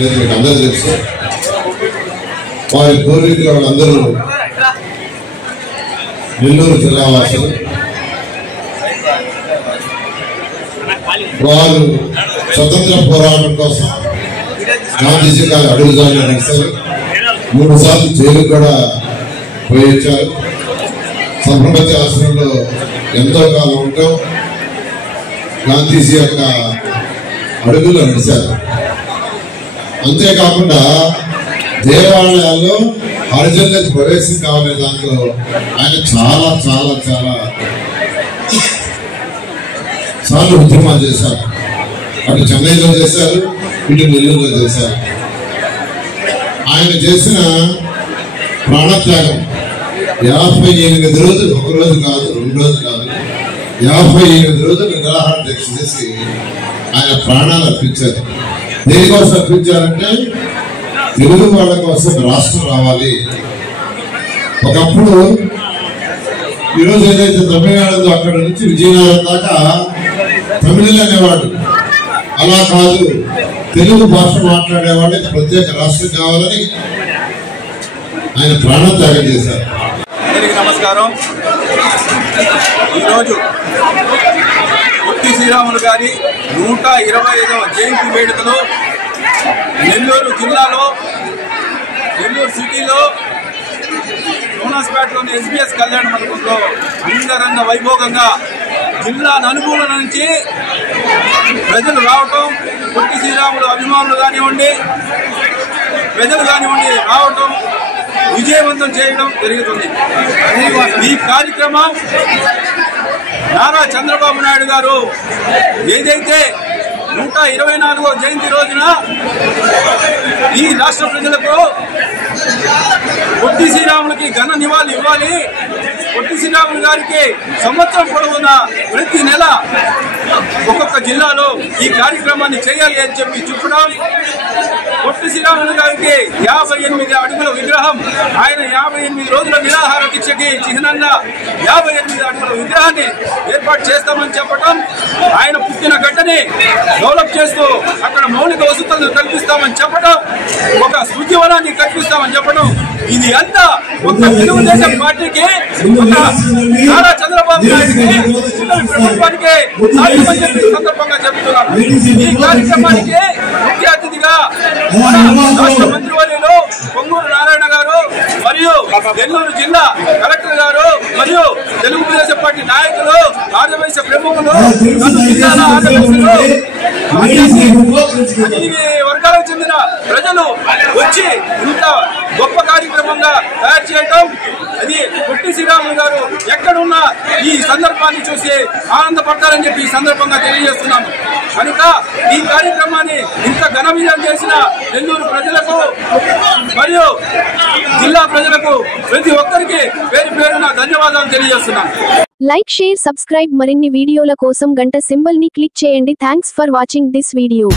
లేదు, మీకు అందరూ తెలుసు. వారి పూర్వీకులు వాళ్ళందరూ నెల్లూరు జిల్లా వాసులు. వారు స్వతంత్ర పోరాటం కోసం గాంధీజీ గారి అడుగుజాడలు నడిచారు. 3 సార్లు జైలు కూడా పోయి వచ్చారు. సబర్మతి ఆశ్రమంలో ఎంతో కాలం ఉంటాం. గాంధీజీ యొక్క అడుగులు నడిచారు. అంతేకాకుండా దేవాలయాల్లో హరిజనులకు ప్రవేశం కావాలనే దాంట్లో ఆయన చాలా చాలా చాలా సార్లు ఉద్యమాలు చేశారు. అటు చెన్నైలో చేశారు, ఇటు నెల్లూరులో చేశారు. ఆయన చేసిన ప్రాణత్యాగం 58 రోజులు, 1 రోజు కాదు, 2 రోజులు కాదు, 58 రోజులు నిరాహార దీక్ష చేసి ఆయన ప్రాణాలు అర్పించారు. దేనికోసం అర్పించారంటే తెలుగు వాళ్ళ కోసం రాష్ట్రం రావాలి. ఒకప్పుడు ఈరోజు ఏదైతే తమిళనాడు అక్కడ నుంచి విజయనగరం దాకా తమిళులు అనేవాడు, అలా కాదు, తెలుగు భాష మాట్లాడేవాళ్ళకి ప్రత్యేక రాష్ట్రం కావాలని ఆయన ప్రాణత్యాగం చేశారు. అందరికీ నమస్కారం. ఈరోజు పొట్టి శ్రీరాములు గారి 125వ జయంతి వేడుకలు నెల్లూరు జిల్లాలో, నెల్లూరు సిటీలో సోనాస్పేటలోని SBS కళ్యాణ మండపంలో అంగరంగ వైభోగంగా జిల్లా నలుమూల నుంచి ప్రజలు రావటం, పొట్టి శ్రీరాములు అభిమానులు కానివ్వండి, ప్రజలు కానివ్వండి రావటం, విజయవంతం చేయడం జరుగుతుంది. ఈ కార్యక్రమం నారా చంద్రబాబు నాయుడు గారు ఏదైతే 124వ జయంతి రోజున ఈ రాష్ట్ర ప్రజలకు పొట్టి శ్రీరాములకి ఘన నివాళులు ఇవ్వాలి, పొట్టి శ్రీరాములు గారికి సంవత్సరం పొడవునా ప్రతి నెల ఒక్కొక్క జిల్లాలో ఈ కార్యక్రమాన్ని చేయాలి అని చెప్పి చెప్పడం, పొట్టి శ్రీరాములు గారికి 58 అడుగుల విగ్రహం, ఆయన 58 రోజుల నిరాహార దీక్షకి చిహ్నంగా 58 అడుగుల విగ్రహాన్ని ఏర్పాటు చేస్తామని చెప్పడం, ఆయన పుట్టిన గడ్డని డెవలప్ చేస్తూ అక్కడ మౌలిక వసతులను కల్పిస్తామని చెప్పడం, ఒక స్మృతివనాన్ని కల్పిస్తామని చెప్పడం, ఇది అంతా ఒక తెలుగుదేశం పార్టీకి, నారా చంద్రబాబు నాయుడికి, ప్రభుత్వానికి సాధ్యమని చెప్పి సందర్భంగా చెబుతున్నాను. ఈ కార్యక్రమానికి ముఖ్య అతిథిగా రాష్ట్ర మంత్రివర్యులు పొంగూరు నారాయణ గారు మరియు నెల్లూరు జిల్లా కలెక్టర్ గారు మరియు తెలుగుదేశం పార్టీ నాయకులు, ఆర్యవైశ్య ప్రముఖులు, జిల్లాల ఆర్యవైశ్యులు, అన్ని వర్గాలకు చెందిన ప్రజలు వచ్చి ఇంత గొప్ప కార్యక్రమంగా తయారు చేయటం, అది పొట్టి శ్రీరాములు గారు ఎక్కడున్నా ఈ సందర్భాన్ని చూసి ఆనందపడతారని చెప్పి ఈ సందర్భంగా తెలియజేస్తున్నాను. కనుక ఈ కార్యక్రమాన్ని ఇంత ఘన విజయం చేసిన నెల్లూరు ప్రజలకు మరియు జిల్లా ప్రజలకు ప్రతి ఒక్కరికి పేరు పేరున ధన్యవాదాలు తెలియజేస్తున్నాను. Like, share, subscribe. మరిన్ని వీడియోల కోసం గంట సింబల్ ని క్లిక్ చేయండి. Thanks for watching this video.